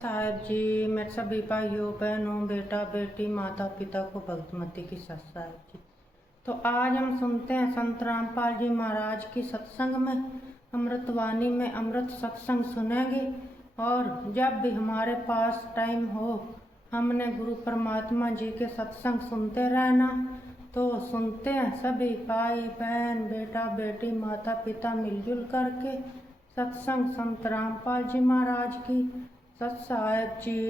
साहब जी, मेरे सभी भाइयों बहनों बेटा बेटी माता पिता को भक्तमती की सत साहब जी। तो आज हम सुनते हैं संत रामपाल जी महाराज की सत्संग में अमृतवाणी में अमृत सत्संग सुनेंगे। और जब भी हमारे पास टाइम हो हमने गुरु परमात्मा जी के सत्संग सुनते रहना। तो सुनते हैं सभी भाई बहन बेटा बेटी माता पिता मिलजुल करके सत्संग संत रामपाल जी महाराज की सत साहब जी।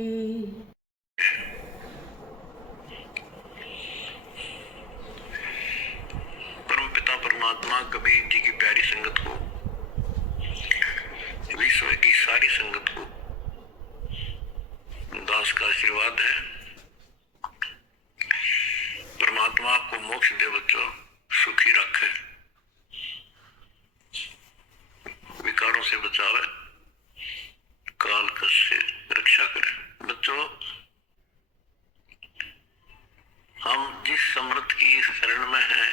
परम पिता परमात्मा कबीर जी की प्यारी संगत को, विश्व की सारी संगत को दास का आशीर्वाद है। परमात्मा आपको मोक्ष दे बच्चों, सुखी रखे, विकारों से बचावे, काल कष्ट से रक्षा करे। बच्चों, हम जिस समर्थ की शरण में हैं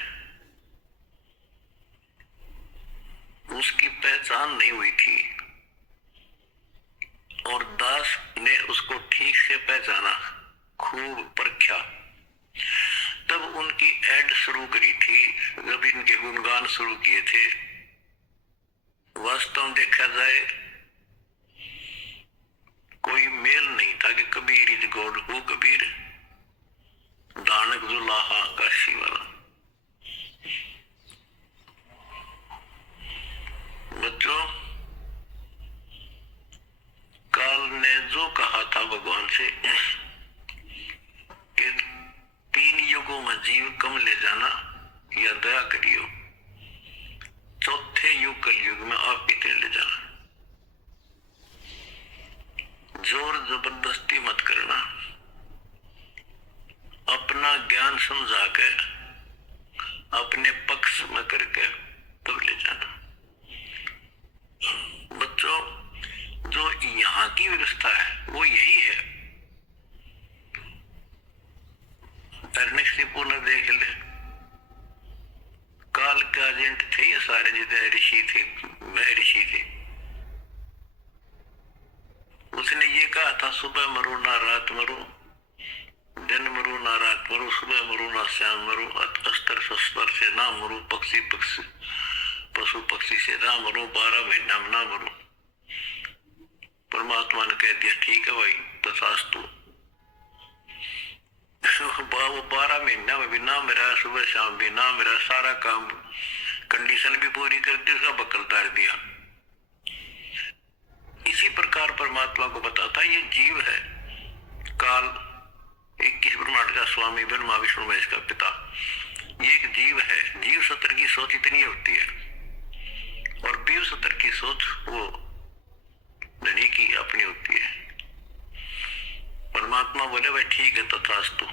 उसकी पहचान नहीं हुई थी और दास ने उसको ठीक से पहचाना, खूब परखा, तब उनकी ऐड शुरू करी थी, जब इनके गुणगान शुरू किए थे। वास्तव में देखा जाए कोई मेल नहीं था कि कबीर इज गॉड, हो कबीर दानक दुल्हा काशी वाला। बच्चों, काल ने जो कहा था भगवान से कि 3 युगों में जीव कम ले जाना या दया करियो, चौथे युग कलयुग में आप इतने ले जाना। जोर जबरदस्ती मत करना, अपना ज्ञान समझा के अपने पक्ष में करके तब ले जाना। बच्चों, जो यहाँ की व्यवस्था है वो यही है। पूर्ण देख ले, काल के एजेंट थे ये सारे, जितने ऋषि थे, मैं ऋषि थे। उसने ये कहा था, सुबह मरो ना रात मरो, दिन मरो ना रात मरो, सुबह मरो ना शाम मरो, अस्त्र शस्त्र से ना मरो, पक्षी पशु पक्षी से ना मरो, 12 महीना में ना मरो। परमात्मा ने कह दिया ठीक है भाई, तथास्तु। वो 12 महीना में भी ना मेरा, सुबह शाम भी ना मेरा, सारा काम कंडीशन भी पूरी कर दी, उसका बकल तार दिया। इसी प्रकार परमात्मा को बताता ये जीव है, काल 21 ब्रह्मांड का स्वामी, ब्रह्मा विष्णु महेश का पिता, ये एक जीव है। जीव सत्र की सोच इतनी होती है और पीव सत्र की सोच वो धनी की अपनी होती है। परमात्मा बोले भाई ठीक है, तथास्तु।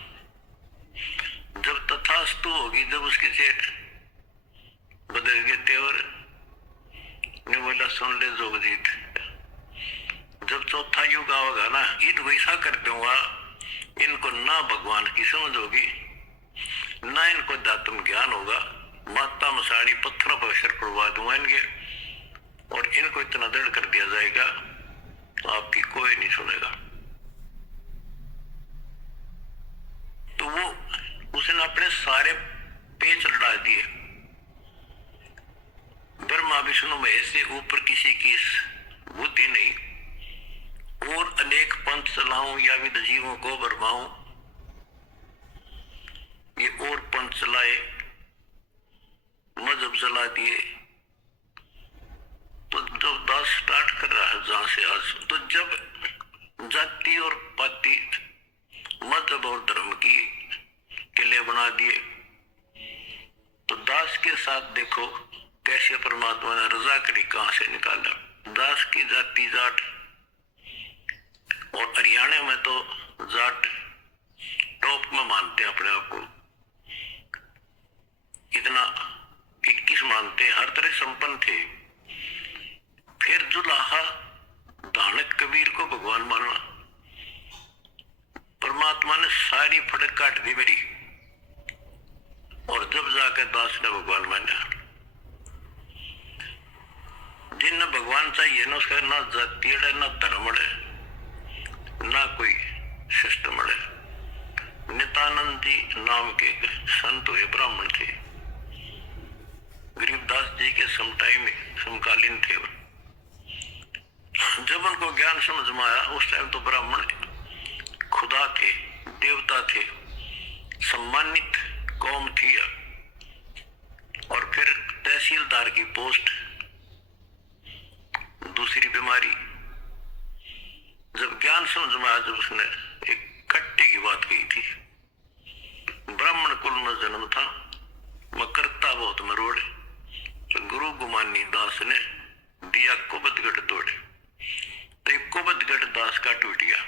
जब तथास्तु होगी, जब उसके सेठ बदल गए तेवर ने बोला सुन ले जोगजीत, जब चौथा युग आएगा ना, इनको ऐसा कर दूंगा, इनको ना भगवान की समझ होगी ना इनको दातुम ज्ञान होगा, माता मसाड़ी पत्थरों पर अवसर पड़वा दूंगा इनके, और इनको इतना दृढ़ कर दिया जाएगा आपकी कोई नहीं सुनेगा। तो वो उसने अपने सारे पेच लड़ा दिए, ब्रह्मा विष्णु महेश से ऊपर किसी की बुद्धि नहीं, और अनेक पंथ चलाऊं या विद जीवों को बरमाऊं, ये और पंथ चलाए, मजहब चला दिए। तो जब दास स्टार्ट कर रहा है जहां से आज, तो जब जाति और पाति, मजहब और धर्म की किले बना दिए, तो दास के साथ देखो कैसे परमात्मा ने रजा करी, कहां से निकाला। दास की जाति जाट, और हरियाणा में तो जाट टॉप में मानते हैं अपने आप को, इतना 21 मानते हैं, हर तरह संपन्न थे। फिर जुलाहा दानक कबीर को भगवान माना, परमात्मा ने सारी फड़क काट दी मेरी, और जब जाकर दास ने भगवान माना। जिन भगवान चाहिए ना, उसका ना जाति है ना धर्म है, चेतानंद जी नाम के संत हुए, ब्राह्मण थे। गरीबदास जी के समकालीन थे। जब उनको ज्ञान समझ में आया, उस टाइम तो ब्राह्मण खुदा थे, देवता थे, सम्मानित कौम थी। और फिर तहसीलदार की पोस्ट, दूसरी बीमारी। जब ज्ञान समझ में आया, जब उसने एक कट्टे की बात कही थी, ब्राह्मण कुल में जन्म था, मैं करता बहुत मरोड़, तो गुरु गुमानी दास ने दिया कुबदगढ़ तोड़े, तो एक कुबदगढ़ दास का टूटिया।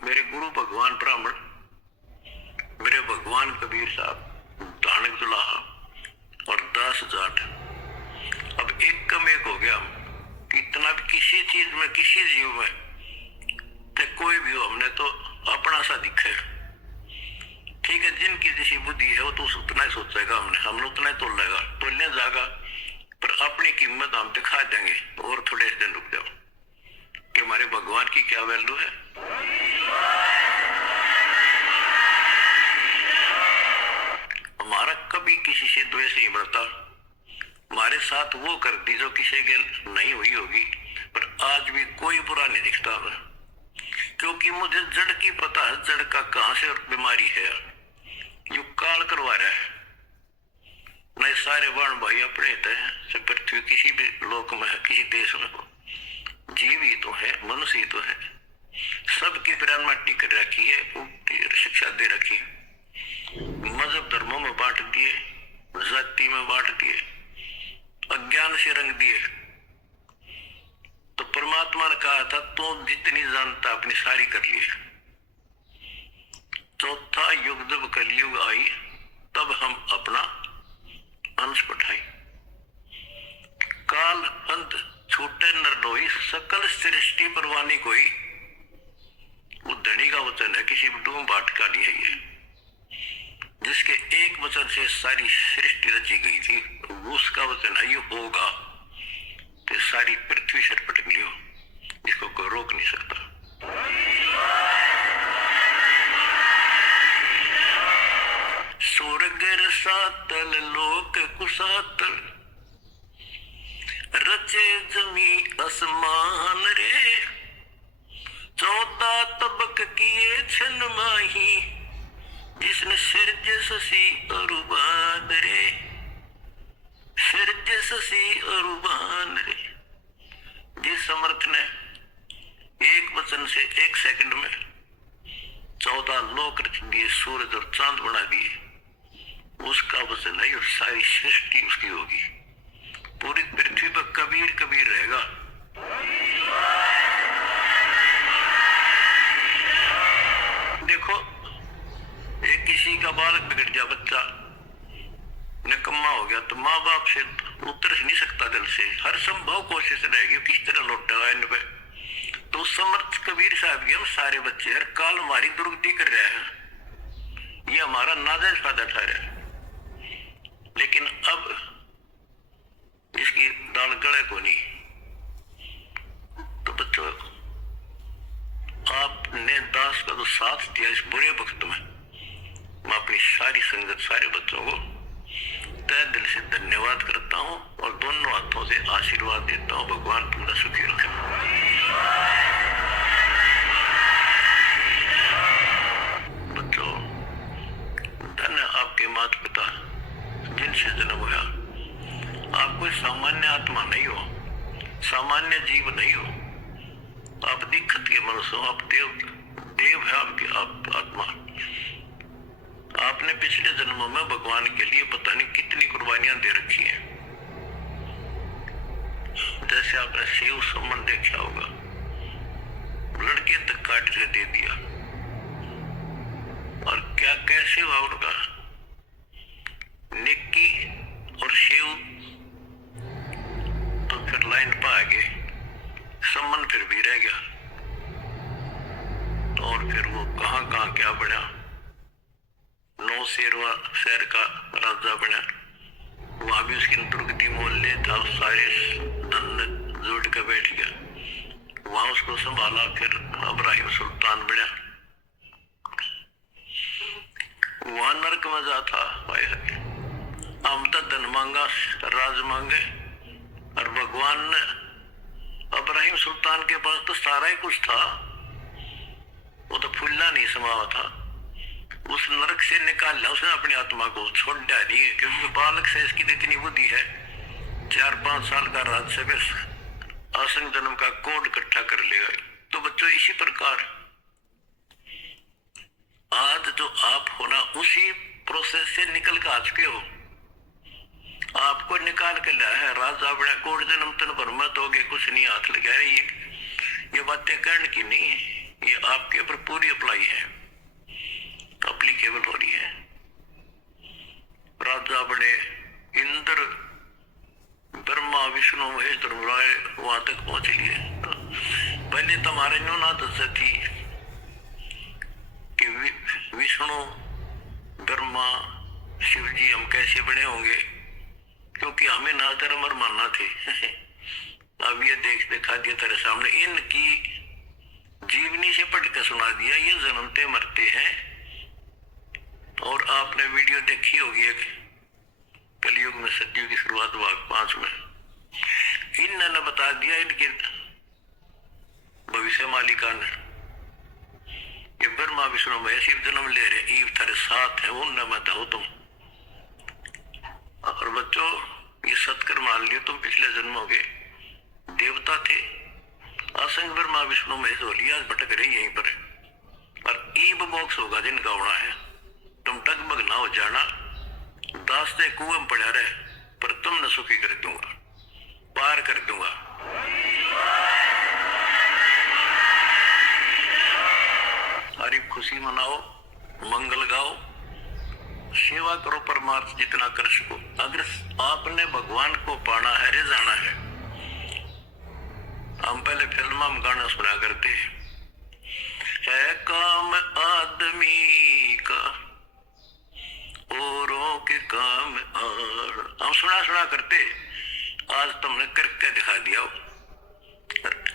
मेरे गुरु भगवान ब्राह्मण, मेरे भगवान कबीर साहब धानक दुलाहा और दास जाट, अब एक कम एक हो गया कि इतना भी किसी चीज में, किसी जीव में, ते कोई भी हो, हमने तो अपना सा दिखे। ठीक है, जिनकी जैसी बुद्धि है वो तो उतना ही सोचेगा, हमने उतना ही तोलेगा, तोलने जाएगा, पर अपनी कीमत हम दिखा देंगे। और थोड़े दिन रुक जाओ कि हमारे भगवान की क्या वैल्यू है। हमारा कभी किसी से द्वेष नहीं बढ़ता, हमारे साथ वो कर दी जो किसी के नहीं हुई होगी, पर आज भी कोई बुरा नहीं दिखता, क्योंकि मुझे जड़ की पता है, जड़ का कहां से बीमारी है। यू काल करवा रहा है, नहीं सारे वर्ण भाई अपने थे, पृथ्वी किसी भी लोक में है, किसी देश में हो, जीव ही तो है, मनुष्य ही तो है, सबकी प्राण में टिक रखी है, शिक्षा दे रखी है, मजहब धर्मों में बांट दिए, जाति में बांट दिए, अज्ञान से रंग दिए। तो परमात्मा ने कहा था, तो जितनी जानता अपनी सारी कर लिए। चौथा युग जब कलयुग आई, तब हम अपना अंश पठाई। काल अंत छूटे नरलोई, सकल सृष्टि परवानी कोई। वो धनी का वचन है, किसी डूम बाट का नहीं है ये, जिसके एक वचन से सारी सृष्टि रची गई थी, उसका वचन है ये होगा, तो सारी पृथ्वी सरपट गई हो, इसको कोई रोक नहीं सकता। स्वर्ग रसातल लोक कुसातल, रचे जमी आसमान रे, 14 तबक किए छन माही, जिसने सिरज ससी अरुबान रे, सिरज ससी अरुबान रे। जिस समर्थ ने एक वचन से एक सेकंड में 14 लोक रच दिए, सूरज और चांद बना दिए, उसका वचन है, और सारी सृष्टि उसकी होगी। पूरी पृथ्वी पर कबीर कबीर रहेगा। देखो, एक किसी का बालक बिगड़ गया, बच्चा निकम्मा हो गया, तो माँ बाप से उतर नहीं सकता दिल से, हर संभव कोशिश रहेगी किस तरह लौटेगा इन पे। तो समर्थ कबीर साहब हम सारे बच्चे हर काल हमारी दुर्गति कर रहे हैं, ये हमारा नाजायज फायदा उठा रहे हैं। लेकिन अब इसकी दाल गले को नहीं। तो बच्चों, आपने दास का जो साथ दिया इस बुरे वक्त में, मैं अपनी सारी संगत, सारे बच्चों को तहे दिल से धन्यवाद करता हूं और दोनों हाथों से आशीर्वाद देता हूं। भगवान तुमने सुखी रखे। बच्चों, धन्य आपके माता पिता जिनसे जन्म हुआ। आप कोई सामान्य आत्मा नहीं हो, सामान्य जीव नहीं हो, आप दिक्कत के मनुष्य हो, आप देव है आपकी आत्मा। आपने पिछले जन्मों में भगवान के लिए पता नहीं कितनी कुर्बानियां दे रखी हैं। जैसे आपने शिव सम्मान देखा होगा, लड़के तक काट के दे दिया, और क्या कैसे हुआ उनका निक्की और शिव, तो फिर लाइन पर आगे सम्मान फिर भी रह गया, और फिर वो कहां कहां क्या बना, 9 शहर का राजा बना, वहां भी उसकी दुर्गति मोल ले था, सारे धन जोड़ के बैठ गया, वहां उसको संभाला, फिर इब्राहिम सुल्तान बना। नरक में जाता। हाय हाय, हम तो धन मांगा, राज मांगे, और भगवान ने इब्राहिम सुल्तान के पास तो सारा ही कुछ था, वो तो फुल्ला नहीं समावा था। उस नरक से निकाला उसने अपनी आत्मा को, छोड़ डाली, क्योंकि बालक से इसकी तो इतनी बुद्धि है, 4-5 साल का राज से बस आसन जन्म का कोड इकट्ठा कर लेगा। तो बच्चों इसी प्रकार आज जो आप होना उसी प्रोसेस से निकल के आ चुके हो। आपको निकाल के लाया है राजा बड़ा कोड जन्म तन पर मत होगे, कुछ नहीं हाथ लगा रही। ये बातें करने की नहीं है, ये आपके ऊपर पूरी अप्लाई है, अप्लीकेबल हो रही है। राजा बड़े इंद्र ब्रह्मा विष्णु महेश धर्मराय वहां तक पहुंच लिए। पहले तुम्हारे न्यू ना दशा थी कि विष्णु ब्रह्मा शिव जी हम कैसे बने होंगे, क्योंकि हमें ना धर्म और मानना थे। अब ये दिखा दिया तेरे सामने, इनकी जीवनी से पढ़ के सुना दिया, ये जन्मते मरते हैं। और आपने वीडियो देखी होगी एक कलयुग में सतयुग की शुरुआत भाग 5 में, इन्होंने बता दिया इनके भविष्य मालिका ने, ये ब्रह्मा विष्णु महेश शिव जन्म ले रहे, ईव थारे साथ है, उनने मत हो तुम। और बच्चों ये सत्कर मान लियो, तुम पिछले जन्मों के देवता थे, असंग ब्रह्मा विष्णु महेश हो लिया, आज भटक रही यहीं पर। और ईब बॉक्स होगा जिनका होना है, तुम डगमग ना हो जाना, दास से कुएं में पड़ा रहे, पर तुमने सुखी कर दूंगा, पार कर दूंगा। हरी खुशी मनाओ, मंगल गाओ, सेवा करो, परमार्थ जितना कर सको। अगर आपने भगवान को पाना है, रे जाना है। हम पहले फिल्म में गाना सुना करते है, काम आदमी का औरों के काम और, हम सुना करते। आज तुमने करके दिखा दिया,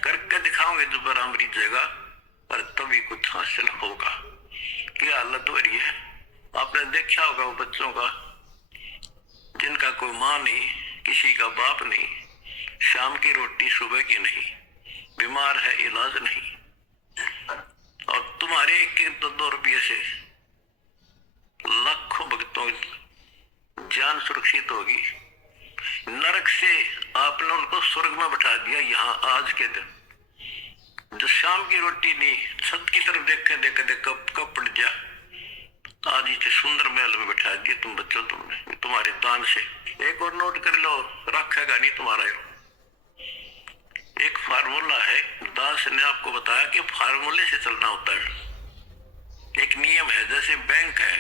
करके दिखाओगे जो बराबरी जगह, और तभी कुछ हासिल होगा। क्या हालत हो रही है, आपने देखा होगा वो बच्चों का जिनका कोई माँ नहीं, किसी का बाप नहीं, शाम की रोटी सुबह की नहीं, बीमार है इलाज नहीं, और तुम्हारे 1-2 रुपये से लाखों भक्तों जान सुरक्षित होगी। नरक से आपने उनको स्वर्ग में बैठा दिया। यहाँ आज के दिन जो शाम की रोटी नहीं, छत की तरफ देख कब पड़ जा, आज इसे सुंदर महल में बैठा दिया तुम बच्चों, तुमने तुम्हारे दान से। एक और नोट कर लो, रखेगा नहीं तुम्हारा। एक फार्मूला है, दास ने आपको बताया कि फार्मूले से चलना होता है। एक नियम है, जैसे बैंक है,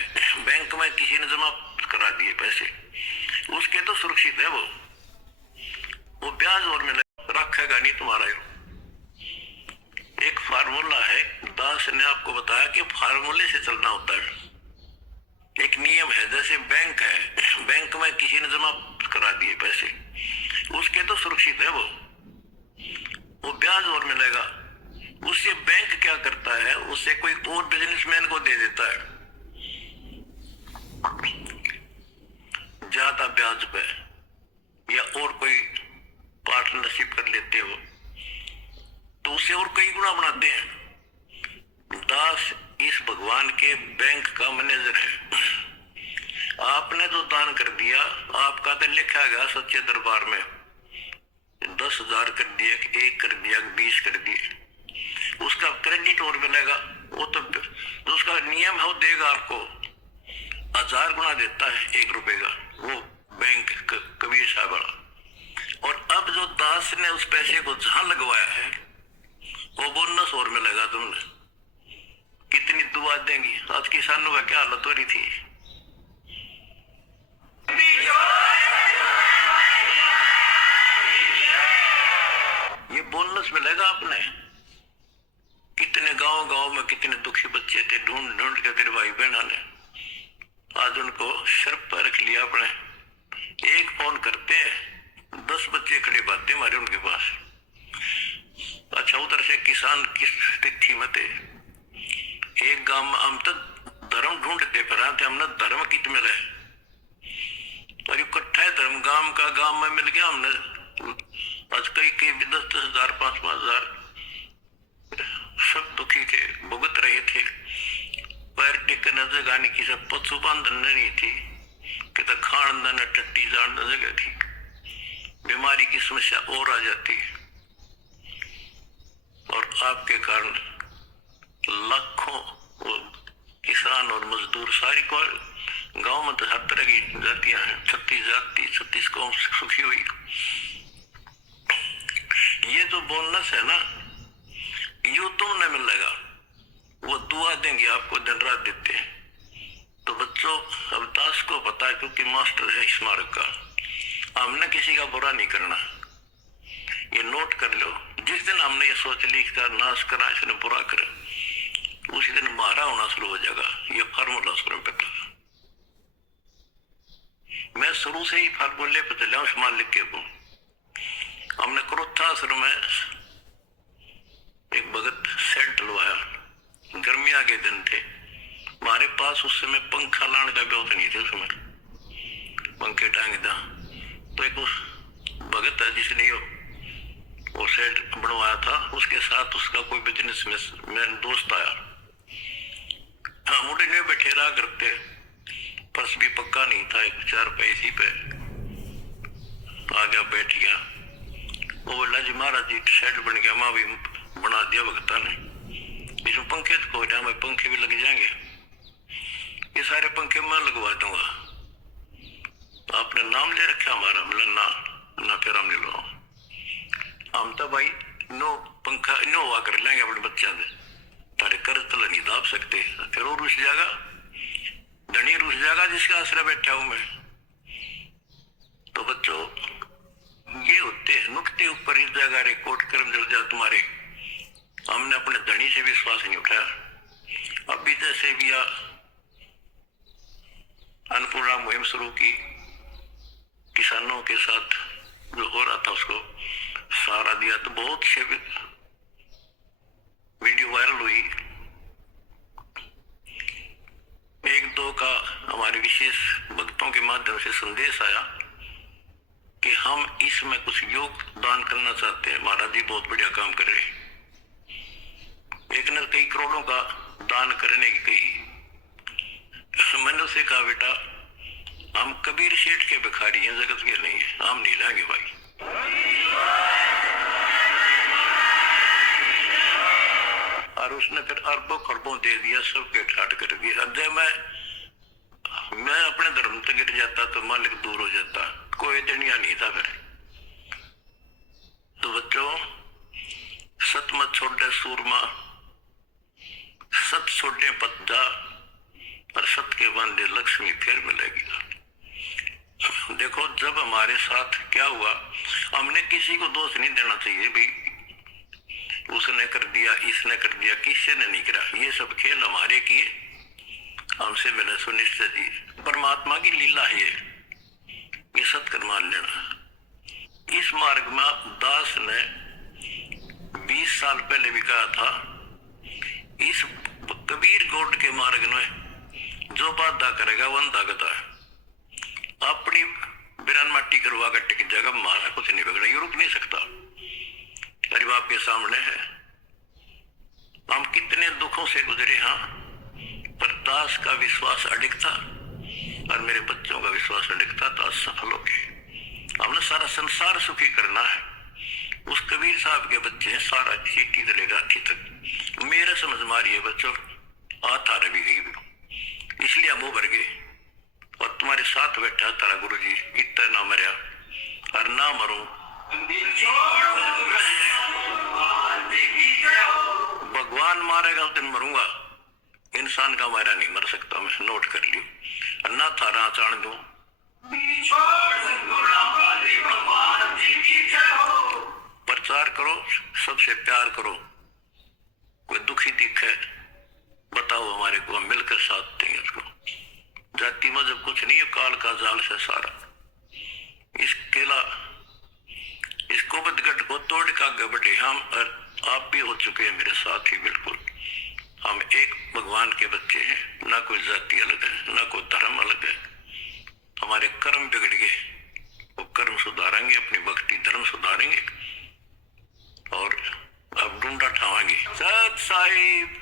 बैंक में किसी ने जमा करा दिए पैसे, उसके तो सुरक्षित है, वो ब्याज और मिलेगा, रखेगा नहीं तुम्हारा। एक फार्मूला है, दास ने आपको बताया कि फार्मूले से चलना होता है। एक नियम है, जैसे बैंक है, बैंक में किसी ने जमा करा दिए पैसे, उसके तो सुरक्षित है, वो ब्याज और मिलेगा। उससे बैंक क्या करता है, उससे कोई और बिजनेसमैन को दे देता है ज्यादा ब्याज पे, या और कोई पार्टनरशिप कर लेते हो तो उसे और कई गुना बनाते हैं। दास इस भगवान के बैंक का मैनेजर है। आपने जो दान कर दिया, आपका तो लिखा गया सच्चे दरबार में, 10,000 कर दिए, 1 कर दिया, 20 कर दिए, उसका क्रेडिट और मिलेगा। वो तो जो उसका नियम है वो देगा आपको, 1000 गुना देता है 1 रुपए का, वो बैंक कबीर साहब वाला। और अब जो दास ने उस पैसे को जहां लगवाया है, वो बोनस और मिलेगा। तुमने कितनी दुआ देंगी। आज किसानों का क्या हालत हो रही थी। ये बोनस मिलेगा आपने। कितने गांव में कितने दुखी बच्चे थे, ढूंढ के तेरे भाई बहना ने आज उनको सर पर रख लिया अपने। एक फोन करते हैं, 10 बच्चे खड़े पाते हमारे उनके पास। अच्छा, उधर से किसान किस स्थिति में थे। एक गांव में हम तक धर्म ढूंढते फिर हमने धर्म कित मिले और इकट्ठा है धर्म गांव का गांव में मिल गया हमने आज कई 10,000 5,000 सब दुखी थे भुगत रहे थे पैर टिकने जगह नहीं की सब पशु बांधन नहीं थी कि तो खान दाना टट्टी जान जगह थी बीमारी की समस्या और आ जाती और आपके कारण लाखों किसान और मजदूर सारी को गांव में तो हर तरह की जातियां हैं 36 जाति 36 कौम सुखी हुई ये जो बोनस है ना यू तुमने मिलेगा वो दुआ देंगे आपको दिन रात देते हैं तो बच्चों अब दास को पता है क्योंकि मास्टर है स्मारक का हमने किसी का बुरा नहीं करना ये नोट कर लो जिस दिन हमने ये सोच ली इसका नाश करा इसने बुरा करे उसी दिन मारा होना शुरू हो जाएगा ये फार्मूला शुरू पे था मैं शुरू से ही फार्मूले पे चला हूं लिख के को हमने क्रोधाश्रम में एक भगत सेट डलवाया गर्मिया के दिन थे हमारे पास उस समय पंखा लाने का व्यवस्था नहीं थे उसमें पंखे टांग था तो एक उस भगत है जिसने वो सेट बनवाया था उसके साथ उसका कोई बिजनेस में दोस्त आया हाँ मुझे नहीं बैठे रहा करते फर्श भी पक्का नहीं था एक 4 पैसे पे आ गया बैठ गया वो बोला जी महाराज जी शेड बन गया माँ भी बना दिया भगता ने इसमें पंखे तो कोई ना पंखे भी लग जाएंगे ये सारे पंखे मैं लगवा दूंगा आपने नाम ले रखा हमारा बोला ना फिर हम ले लो हम तो भाई नो पंखा नो हुआ कर लेंगे अपने बच्चा से तारे कर तला नहीं दाब सकते फिर वो रुस जाएगा धनी रुस जाएगा जिसका आश्रय बैठा हूं मैं तो बच्चों ये होते हैं नुकते ऊपर इस जगह रिकॉर्ड कर्म जल जा तुम्हारे हमने अपने धनी से विश्वास नहीं उठाया अभी जैसे भी अन्नपूर्णा मुहिम शुरू की किसानों के साथ जो हो रहा था उसको सहारा दिया तो बहुत से वीडियो वायरल हुई 1-2 का हमारे विशेष भक्तों के माध्यम से संदेश आया कि हम इसमें कुछ योगदान करना चाहते हैं महाराज जी बहुत बढ़िया काम कर रहे हैं एक ने कई करोड़ों का दान करने की कही मैंने उसे कहा बेटा हम कबीर शेठ के भिखारी हैं जगत के नहीं है हम नहीं लाएंगे भाई और उसने फिर अरबों खरबों दे दिया सबके ठाट कर दिया जब मैं अपने धर्म से गिर जाता तो मालिक दूर हो जाता कोई दुनिया नहीं था फिर तो बच्चों सत मत छोड़े सूरमा सत छोड़े पत्ता और सत के बांधे लक्ष्मी फिर मिलेगी देखो जब हमारे साथ क्या हुआ हमने किसी को दोष नहीं देना चाहिए भाई उसने कर दिया इसने कर दिया किसी ने नहीं करा ये सब खेल हमारे किए हमसे मैंने सुनिश्चित जी परमात्मा की लीला है ये सत्कर मान लेना इस मार्ग में दास ने 20 साल पहले भी कहा था इस कबीर गोड के मार्ग में जो बाधा करेगा वंदा गता है अपनी बिरान मट्टी करवा कर टिक जगह मारा कुछ नहीं बिगड़ा ये रुक नहीं सकता गरीब आपके सामने है हम कितने दुखों से गुजरे हाँ पर दास का विश्वास अडिग था और मेरे बच्चों का विश्वास अडिग था तो सफल हो गए हमने सारा संसार सुखी करना है उस कबीर साहब के बच्चे सारा चीटी दलेगा तक मेरे समझ मारिए बच्चों आता रवि गई इसलिए हम उभर गए और तुम्हारे साथ बैठा तारा गुरु जी इतना ना मरिया और ना मरूं भगवान मारेगा उस दिन मरूंगा इंसान का मारा नहीं मर सकता मैं नोट कर लियो ना थारा चाण दू प्रचार करो सबसे प्यार करो कोई दुखी दिखे बताओ हमारे को हम मिलकर साथ देंगे उसको जाति मजहब कुछ नहीं है काल का जाल से सारा इस केला इस कोबतगढ़ को तोड़ का गबड़े हम और आप भी हो चुके हैं मेरे साथ ही बिल्कुल हम एक भगवान भगवान के बच्चे हैं, ना कोई जाति अलग है, ना कोई धर्म अलग है। हमारे कर्म बिगड़ गए, वो कर्म सुधारेंगे, अपनी भक्ति धर्म सुधारेंगे और अब डूंडा ठावाएंगे। सत साहिब।